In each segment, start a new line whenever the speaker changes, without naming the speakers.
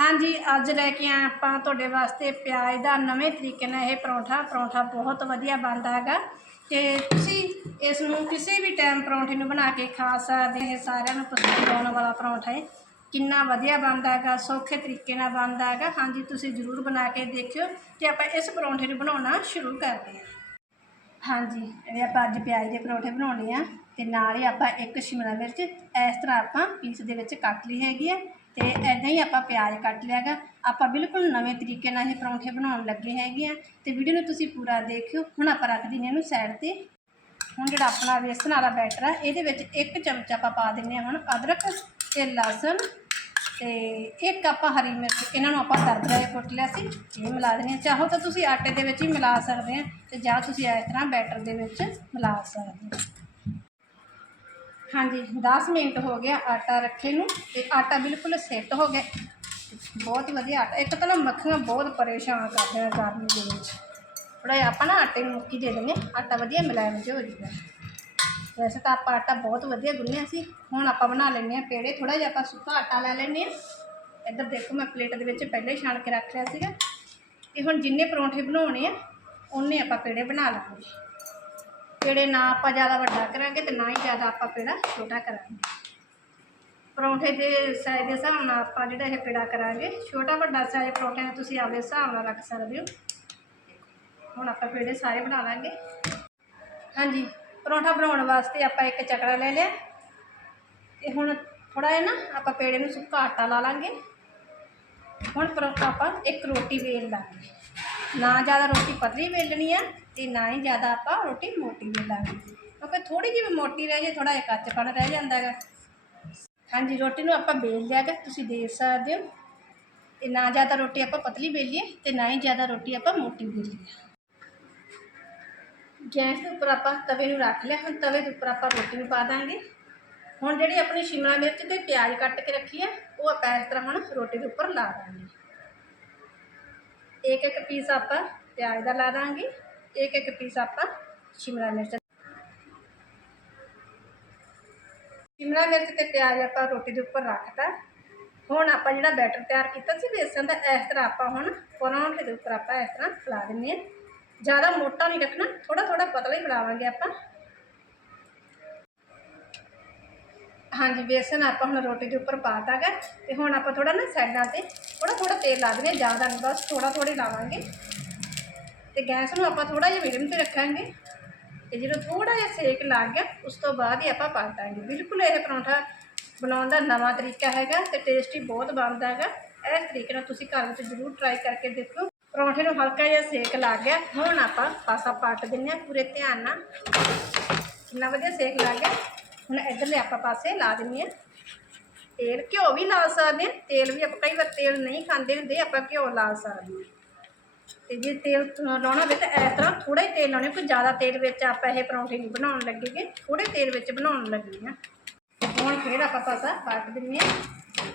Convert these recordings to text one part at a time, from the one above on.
ਹਾਂਜੀ, ਅੱਜ ਲੈ ਕੇ ਆਏ ਆਪਾਂ ਤੁਹਾਡੇ ਵਾਸਤੇ ਪਿਆਜ਼ ਦਾ ਨਵੇਂ ਤਰੀਕੇ ਨਾਲ ਇਹ ਪਰੌਂਠਾ। ਪਰੌਂਠਾ ਬਹੁਤ ਵਧੀਆ ਬਣਦਾ ਹੈਗਾ ਤੇ ਤੁਸੀਂ ਇਸ ਨੂੰ ਕਿਸੇ ਵੀ ਟਾਈਮ ਪਰੌਂਠੇ ਨੂੰ ਬਣਾ ਕੇ ਖਾ ਸਕਦੇ ਇਹ ਸਾਰਿਆਂ ਨੂੰ ਪਸੰਦ ਆਉਣ ਵਾਲਾ ਪਰੌਂਠਾ ਹੈ ਕਿੰਨਾ ਵਧੀਆ ਬਣਦਾ ਹੈਗਾ, ਸੌਖੇ ਤਰੀਕੇ ਨਾਲ ਬਣਦਾ ਹੈਗਾ। ਹਾਂਜੀ, ਤੁਸੀਂ ਜ਼ਰੂਰ ਬਣਾ ਕੇ ਦੇਖਿਓ ਤੇ ਆਪਾਂ ਇਸ ਪਰੌਂਠੇ ਨੂੰ ਬਣਾਉਣਾ ਸ਼ੁਰੂ ਕਰਦੇ ਹਾਂ। ਹਾਂਜੀ, ਇਹ ਆਪਾਂ ਅੱਜ ਪਿਆਜ਼ ਦੇ ਪਰੌਂਠੇ ਬਣਾਉਣੇ ਆ ਤੇ ਨਾਲ ਹੀ ਆਪਾਂ ਇੱਕ ਸ਼ਿਮਲਾ ਮਿਰਚ, ਇਸ ਤਰ੍ਹਾਂ ਆਪਾਂ ਪੀਸ ਦੇ ਵਿੱਚ ਕੱਟ ਲਈ ਹੈਗੀ ਹੈ ਤੇ ਐਦਾਂ ਹੀ ਆਪਾਂ ਪਿਆਜ਼ ਕੱਟ ਲਿਆ ਗਾ ਆਪਾਂ ਬਿਲਕੁਲ ਨਵੇਂ ਤਰੀਕੇ ਨਾਲ ਇਹ ਪਰੌਂਠੇ ਬਣਾਉਣ ਲੱਗੇ ਹੈਗੇ ਆ ਤੇ ਵੀਡੀਓ ਨੂੰ ਤੁਸੀਂ ਪੂਰਾ ਦੇਖਿਓ। ਹੁਣ ਆਪਾਂ ਰੱਖ ਦਿੰਦੇ ਹਾਂ ਇਹਨੂੰ ਸਾਈਡ ਤੇ। ਹੁਣ ਜਿਹੜਾ ਆਪਣਾ ਵੇਸਣ ਵਾਲਾ ਬੈਟਰ ਆ, ਇਹਦੇ ਵਿੱਚ ਇੱਕ ਚਮਚ ਆਪਾਂ ਪਾ ਦਿੰਦੇ ਹਾਂ ਹੁਣ ਅਦਰਕ ਤੇ ਲਸਣ ਤੇ ਇੱਕ ਆਪਾਂ ਹਰੀ ਮਿਰਚ। ਇਹਨਾਂ ਨੂੰ ਆਪਾਂ ਦਰਦਰਾ ਕੁੱਟ ਲਿਆ ਸੀ, ਇਹ ਮਿਲਾ ਦੇਣੀ ਚਾਹੋ ਤਾਂ ਤੁਸੀਂ ਆਟੇ ਦੇ ਵਿੱਚ ਹੀ ਮਿਲਾ ਸਕਦੇ ਆ ਤੇ ਜਾਂ ਤੁਸੀਂ ਇਸ ਤਰ੍ਹਾਂ ਬੈਟਰ ਦੇ ਵਿੱਚ ਮਿਲਾ ਸਕਦੇ ਹੋ। ਹਾਂਜੀ 10 ਮਿੰਟ ਹੋ ਗਿਆ ਆਟਾ ਰੱਖੇ ਨੂੰ ਤੇ ਆਟਾ ਬਿਲਕੁਲ ਸੈੱਟ ਹੋ ਗਿਆ। ਬਹੁਤ ਹੀ ਵਧੀਆ ਆਟਾ। ਇੱਕ ਤਾਂ ਨਾ ਮੱਖੀਆਂ ਬਹੁਤ ਪਰੇਸ਼ਾਨ ਕਰਦੇ ਆ ਗਰਮੀ ਦੇ ਵਿੱਚ। ਥੋੜ੍ਹਾ ਜਿਹਾ ਆਪਾਂ ਨਾ ਆਟੇ ਨੂੰ ਮੁੱਕੀ ਦੇ ਦਿੰਦੇ ਹਾਂ, ਆਟਾ ਵਧੀਆ ਮਿਲਾਇਆ ਜਿਹਾ ਹੋ ਜਾਊਗਾ ਵੈਸੇ ਤਾਂ ਆਪਾਂ ਆਟਾ ਬਹੁਤ ਵਧੀਆ ਗੁੰਨਿਆ ਸੀ। ਹੁਣ ਆਪਾਂ ਬਣਾ ਲੈਂਦੇ ਹਾਂ ਪੇੜੇ। ਥੋੜਾ ਜਿਹਾ ਆਪਾਂ ਸੁੱਕਾ ਆਟਾ ਲੈ ਲੈਂਦੇ ਹਾਂ। ਇੱਧਰ ਦੇਖੋ ਮੈਂ ਪਲੇਟ ਦੇ ਵਿੱਚ ਪਹਿਲੇ ਹੀ ਛਾਣ ਕੇ ਰੱਖ ਲਿਆ ਸੀਗਾ। ਤੇ ਹੁਣ ਜਿੰਨੇ ਪਰੌਂਠੇ ਬਣਾਉਣੇ ਆ ਉਹਨੇ ਆਪਾਂ ਪੇੜੇ ਬਣਾ ਲਾਂਗੇ ਪੇੜੇ ਨਾ ਆਪਾਂ ਜ਼ਿਆਦਾ ਵੱਡਾ ਕਰਾਂਗੇ ਤੇ ਨਾ ਹੀ ਜ਼ਿਆਦਾ ਆਪਾਂ ਪੇੜਾ ਛੋਟਾ ਕਰਾਂਗੇ। ਪਰੌਂਠੇ ਦੇ ਸਾਈਜ਼ ਦੇ ਹਿਸਾਬ ਨਾਲ ਆਪਾਂ ਜਿਹੜਾ ਇਹ ਪੇੜਾ ਕਰਾਂਗੇ। ਛੋਟਾ ਵੱਡਾ ਸਾਈਜ਼ ਪਰੌਂਠੇ ਦਾ ਤੁਸੀਂ ਆਪਣੇ ਹਿਸਾਬ ਨਾਲ ਰੱਖ ਸਕਦੇ ਹੋ। ਹੁਣ ਆਪਾਂ ਪੇੜੇ ਸਾਰੇ ਬਣਾ ਲਾਂਗੇ। ਹਾਂਜੀ, ਪਰੌਂਠਾ ਬਣਾਉਣ ਵਾਸਤੇ ਆਪਾਂ ਇੱਕ ਚਕਰਾ ਲੈ ਲਿਆ। ਤੇ ਹੁਣ ਥੋੜਾ ਜਿਹਾ ਨਾ ਆਪਾਂ ਪੇੜੇ ਨੂੰ ਸੁੱਕਾ ਆਟਾ ਲਾ ਲਾਂਗੇ। ਹੁਣ ਪਰੌਂਠਾ ਆਪਾਂ ਇੱਕ ਰੋਟੀ ਵੇਲ ਲਾਂਗੇ। ਨਾ ਜ਼ਿਆਦਾ ਰੋਟੀ ਪਤਲੀ ਵੇਲਣੀ ਆ ਤੇ ਨਾ ਹੀ ਜ਼ਿਆਦਾ ਆਪਾਂ ਰੋਟੀ ਮੋਟੀ ਵੇਲਾਂਗੇ। ਕਿਉਂਕਿ ਥੋੜੀ ਜਿਹੀ ਵੀ ਮੋਟੀ ਰਹਿ ਜੇ ਥੋੜਾ ਜਿਹਾ ਕੱਚਪਣ ਰਹਿ ਜਾਂਦਾ ਹੈਗਾ ਹਾਂਜੀ, ਰੋਟੀ ਨੂੰ ਆਪਾਂ ਵੇਲ ਲਿਆ ਗਾ, ਤੁਸੀਂ ਦੇਖ ਸਕਦੇ ਹੋ। ਤੇ ਨਾ ਜ਼ਿਆਦਾ ਰੋਟੀ ਆਪਾਂ ਪਤਲੀ ਵੇਲੀਏ ਤੇ ਨਾ ਹੀ ਜ਼ਿਆਦਾ ਰੋਟੀ ਆਪਾਂ ਮੋਟੀ ਵੇਲੀਏ। ਗੈਸ ਦੇ ਉੱਪਰ ਆਪਾਂ ਤਵੇ ਨੂੰ ਰੱਖ ਲਿਆ, ਹੁਣ ਤਵੇ ਦੇ ਉੱਪਰ ਆਪਾਂ ਰੋਟੀ ਨੂੰ ਪਾ ਦਾਂਗੇ। ਹੁਣ ਜਿਹੜੀ ਆਪਣੀ ਸ਼ਿਮਲਾ ਮਿਰਚ ਤੇ ਪਿਆਜ਼ ਕੱਟ ਕੇ ਰੱਖੀ ਹੈ ਉਹ ਆਪਾਂ ਇਸ ਤਰ੍ਹਾਂ ਹੁਣ ਰੋਟੀ ਦੇ ਉੱਪਰ ਲਾ ਦਾਂਗੇ। ਇੱਕ ਇੱਕ ਪੀਸ ਆਪਾਂ ਪਿਆਜ਼ ਦਾ ਲਾ ਦਾਂਗੇ ਇੱਕ ਇੱਕ ਪੀਸ ਆਪਾਂ ਸ਼ਿਮਲਾ ਮਿਰਚ ਸ਼ਿਮਲਾ ਮਿਰਚ ਤੇ ਪਿਆਜ਼ ਆਪਾਂ ਰੋਟੀ ਦੇ ਉੱਪਰ ਰੱਖਤਾ ਹੁਣ ਆਪਾਂ ਜਿਹੜਾ ਬੈਟਰ ਤਿਆਰ ਕੀਤਾ ਸੀ ਬੇਸਨ ਦਾ ਇਸ ਤਰ੍ਹਾਂ ਆਪਾਂ ਹੁਣ ਪਰੌਂਠੇ ਦੇ ਉੱਪਰ ਆਪਾਂ ਇਸ ਤਰ੍ਹਾਂ ਫੈਲਾ ਦਿੰਦੇ ਹਾਂ ਜ਼ਿਆਦਾ ਮੋਟਾ ਨਹੀਂ ਰੱਖਣਾ ਥੋੜਾ ਥੋੜਾ ਪਤਲਾ ਹੀ ਬਣਾਵਾਂਗੇ ਆਪਾਂ ਹਾਂਜੀ ਬੇਸਨ ਆਪਾਂ ਹੁਣ ਰੋਟੀ ਦੇ ਉੱਪਰ ਪਾ ਗਾ ਤੇ ਹੁਣ ਆਪਾਂ ਥੋੜਾ ਨਾ ਸਾਈਡਾਂ ਤੇ ਥੋੜਾ ਥੋੜਾ ਤੇਲ ਲਾ ਦਿੰਦੇ ਹਾਂ, ਜ਼ਿਆਦਾ ਨਹੀਂ ਬਸ ਥੋੜਾ ਥੋੜਾ ਲਾਵਾਂਗੇ। ਤੇ ਗੈਸ ਨੂੰ ਆਪਾਂ ਥੋੜਾ ਜਿਹਾ ਮੀਡੀਅਮ ਤੇ ਰੱਖਾਂਗੇ ਤੇ ਜਦੋਂ ਥੋੜਾ ਜਿਹਾ ਸੇਕ ਲੱਗ ਗਿਆ ਉਸ ਤੋਂ ਬਾਅਦ ਹੀ ਆਪਾਂ ਪਾ ਦਾਂਗੇ। ਬਿਲਕੁਲ ਇਹ ਪਰੌਂਠਾ ਬਣਾਉਣ ਦਾ ਨਵਾਂ ਤਰੀਕਾ ਹੈਗਾ ਤੇ ਟੇਸਟੀ ਬਹੁਤ ਬਣਦਾ ਹੈਗਾ। ਇਸ ਤਰੀਕੇ ਨਾਲ ਤੁਸੀਂ ਘਰ ਵਿੱਚ ਜ਼ਰੂਰ ਟਰਾਈ ਕਰਕੇ ਦੇਖੋ ਪਰੌਂਠੇ ਨੂੰ ਹਲਕਾ ਜਿਹਾ ਸੇਕ ਲੱਗ ਗਿਆ। ਹੁਣ ਆਪਾਂ ਪਾਸਾ ਪਲਟ ਦਿੰਦੇ ਹਾਂ ਪੂਰੇ ਧਿਆਨ ਨਾਲ। ਕਿੰਨਾ ਵਧੀਆ ਸੇਕ ਲੱਗ ਗਿਆ। ਹੁਣ ਇੱਧਰਲੇ ਆਪਾਂ ਪਾਸੇ ਲਾ ਦਿੰਦੇ ਹਾਂ। ਤੇਲ ਘਿਓ ਵੀ ਲਾ ਸਕਦੇ ਹਾਂ। ਤੇਲ ਵੀ ਆਪਾਂ ਕਈ ਵਾਰ ਤੇਲ ਨਹੀਂ ਖਾਂਦੇ ਹੁੰਦੇ, ਆਪਾਂ ਘਿਓ ਲਾ ਸਕਦੇ ਹਾਂ। ਤੇ ਜੇ ਤੇਲ ਲਾਉਣਾ ਹੋਵੇ ਤਾਂ ਇਸ ਤਰ੍ਹਾਂ ਥੋੜਾ ਹੀ ਤੇਲ ਲਾਉਣੇ ਕੋਈ ਜ਼ਿਆਦਾ ਤੇਲ ਵਿੱਚ ਆਪਾਂ ਇਹ ਪਰੌਂਠੇ ਨਹੀਂ ਬਣਾਉਣ ਲੱਗੇਗੇ। ਥੋੜੇ ਤੇਲ ਵਿੱਚ ਬਣਾਉਣ ਲੱਗੇ ਆ ਹੁਣ ਫਿਰ ਆਪਾਂ ਪਾਸਾ ਪਲਟ ਦਿੰਦੇ ਹਾਂ।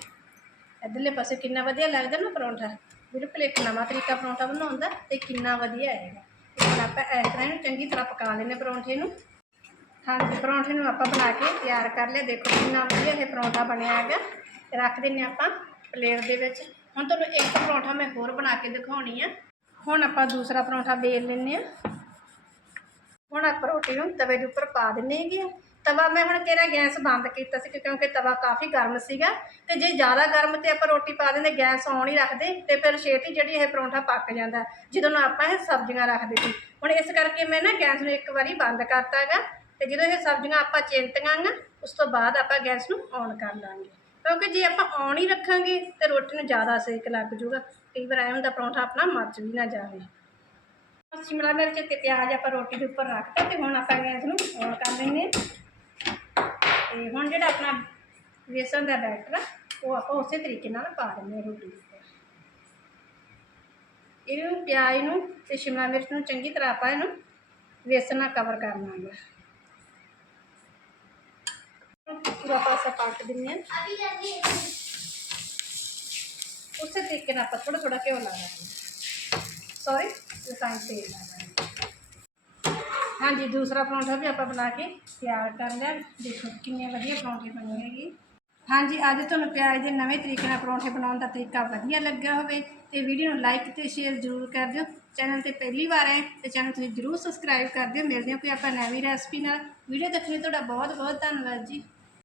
ਇੱਧਰਲੇ ਪਾਸੇ ਕਿੰਨਾ ਵਧੀਆ ਲੱਗਦਾ ਨਾ ਪਰੌਂਠਾ। ਬਿਲਕੁਲ ਇੱਕ ਨਵਾਂ ਤਰੀਕਾ ਪਰੌਂਠਾ ਬਣਾਉਣ ਦਾ ਤੇ ਕਿੰਨਾ ਵਧੀਆ ਆਏਗਾ ਤੇ ਹੁਣ ਆਪਾਂ ਇਸ ਤਰ੍ਹਾਂ ਇਹਨੂੰ ਚੰਗੀ ਤਰ੍ਹਾਂ ਪਕਾ ਲੈਂਦੇ ਪਰੌਂਠੇ ਨੂੰ। ਹਾਂਜੀ, ਪਰੌਂਠੇ ਨੂੰ ਆਪਾਂ ਬਣਾ ਕੇ ਤਿਆਰ ਕਰ ਲਿਆ। ਦੇਖੋ ਕਿੰਨਾ ਵਧੀਆ ਇਹ ਪਰੌਂਠਾ ਬਣਿਆ ਹੈਗਾ। ਰੱਖ ਦਿੰਦੇ ਹਾਂ ਆਪਾਂ ਪਲੇਟ ਦੇ ਵਿੱਚ। ਹੁਣ ਤੁਹਾਨੂੰ ਇੱਕ ਪਰੌਂਠਾ ਮੈਂ ਹੋਰ ਬਣਾ ਕੇ ਦਿਖਾਉਣੀ ਆ। ਹੁਣ ਆਪਾਂ ਦੂਸਰਾ ਪਰੌਂਠਾ ਵੇਲ ਲੈਂਦੇ ਆ। ਹੁਣ ਆਪਾਂ ਰੋਟੀ ਨੂੰ ਤਵੇ ਦੇ ਉੱਪਰ ਪਾ ਦਿੰਨੇ ਹੈਗੇ ਤਵਾ ਮੈਂ ਹੁਣ ਤੇਰਾ ਗੈਸ ਬੰਦ ਕੀਤਾ ਸੀ ਕਿਉਂਕਿ ਤਵਾ ਕਾਫੀ ਗਰਮ ਸੀਗਾ। ਤੇ ਜੇ ਜ਼ਿਆਦਾ ਗਰਮ ਤੇ ਆਪਾਂ ਰੋਟੀ ਪਾ ਦਿੰਦੇ, ਗੈਸ ਔਨ ਹੀ ਰੱਖਦੇ ਤੇ ਫਿਰ ਛੇਤੀ ਜਿਹੜੀ ਇਹ ਪਰੌਂਠਾ ਪੱਕ ਜਾਂਦਾ। ਜਦੋਂ ਨੂੰ ਆਪਾਂ ਇਹ ਸਬਜ਼ੀਆਂ ਰੱਖਦੇ ਸੀ ਹੁਣ ਇਸ ਕਰਕੇ ਮੈਂ ਨਾ ਗੈਸ ਨੂੰ ਇੱਕ ਵਾਰੀ ਬੰਦ ਕਰਤਾ ਹੈਗਾ। ਤੇ ਜਦੋਂ ਇਹ ਸਬਜ਼ੀਆਂ ਆਪਾਂ ਚਿੰਤੀਆਂ ਨਾ, ਉਸ ਤੋਂ ਬਾਅਦ ਆਪਾਂ ਗੈਸ ਨੂੰ ਔਨ ਕਰ ਲਾਂਗੇ। ਕਿਉਂਕਿ ਜੇ ਆਪਾਂ ਔਨ ਹੀ ਰੱਖਾਂਗੇ, ਤੇ ਰੋਟੀ ਨੂੰ ਜ਼ਿਆਦਾ ਸੇਕ ਲੱਗ ਜੂਗਾ ਕਈ ਵਾਰ ਐਂ ਦਾ ਪਰੌਂਠਾ ਆਪਣਾ ਮੱਚ ਵੀ ਨਾ ਜਾਵੇ। ਸ਼ਿਮਲਾ ਮਿਰਚ ਤੇ ਪਿਆਜ਼ ਆਪਾਂ ਰੋਟੀ ਦੇ ਉੱਪਰ ਰੱਖਤਾ ਤੇ ਹੁਣ ਆਪਾਂ ਗੈਸ ਨੂੰ ਔਨ ਕਰ ਲੈਂਦੇ ਤੇ ਹੁਣ ਜਿਹੜਾ ਆਪਣਾ ਵੇਸਣ ਦਾ ਬੈਟਰ ਆ, ਉਹ ਆਪਾਂ ਉਸੇ ਤਰੀਕੇ ਨਾਲ ਪਾ ਦਿੰਦੇ ਹਾਂ ਰੋਟੀ ਦੇ ਇਹਨੂੰ ਪਿਆਜ਼ ਨੂੰ ਤੇ ਸ਼ਿਮਲਾ ਮਿਰਚ ਨੂੰ ਚੰਗੀ ਤਰ੍ਹਾਂ ਆਪਾਂ ਇਹਨੂੰ ਵੇਸਣ ਨਾਲ ਕਵਰ ਕਰ ਹੈ ਪੂਰਾ ਪਾਸਾ ਪਲਟ ਦਿੰਦੇ ਹਾਂ ਉਸੇ ਤਰੀਕੇ ਨਾਲ ਆਪਾਂ ਥੋੜਾ ਥੋੜਾ ਘਿਓ ਲਾ ਦਾਂਗੇ ਸੌਰੀ ਰਿਫਾਈਨ ਤੇਲ ਲਾ ਦਾਂਗੇ ਹਾਂਜੀ ਦੂਸਰਾ ਪਰੌਂਠਾ ਵੀ ਆਪਾਂ ਬਣਾ ਕੇ ਤਿਆਰ ਕਰ ਲਿਆ ਦੇਖੋ ਕਿੰਨੇ ਵਧੀਆ ਪਰੌਂਠੇ ਬਣੇ ਹੈਗੇ ਹਾਂਜੀ ਅੱਜ ਤੁਹਾਨੂੰ ਪਿਆਜ਼ ਦੇ ਨਵੇਂ ਤਰੀਕੇ ਨਾਲ ਪਰੌਂਠੇ ਬਣਾਉਣ ਦਾ ਤਰੀਕਾ ਵਧੀਆ ਲੱਗਾ ਹੋਵੇ ਤੇ ਵੀਡੀਓ ਨੂੰ ਲਾਈਕ ਤੇ ਸ਼ੇਅਰ ਜ਼ਰੂਰ ਕਰ ਦਿਓ ਚੈਨਲ ਤੇ ਪਹਿਲੀ ਵਾਰ ਆਏ ਤੇ ਚੈਨਲ ਤੁਸੀਂ ਜ਼ਰੂਰ ਸਬਸਕ੍ਰਾਈਬ ਕਰ ਦਿਓ ਮਿਲਦੇ ਹਾਂ ਕੋਈ ਆਪਾਂ ਨਵੀਂ ਰੈਸਪੀ ਨਾਲ ਵੀਡੀਓ ਦੇਖਣ ਲਈ ਤੁਹਾਡਾ ਬਹੁਤ ਬਹੁਤ ਧੰਨਵਾਦ ਜੀ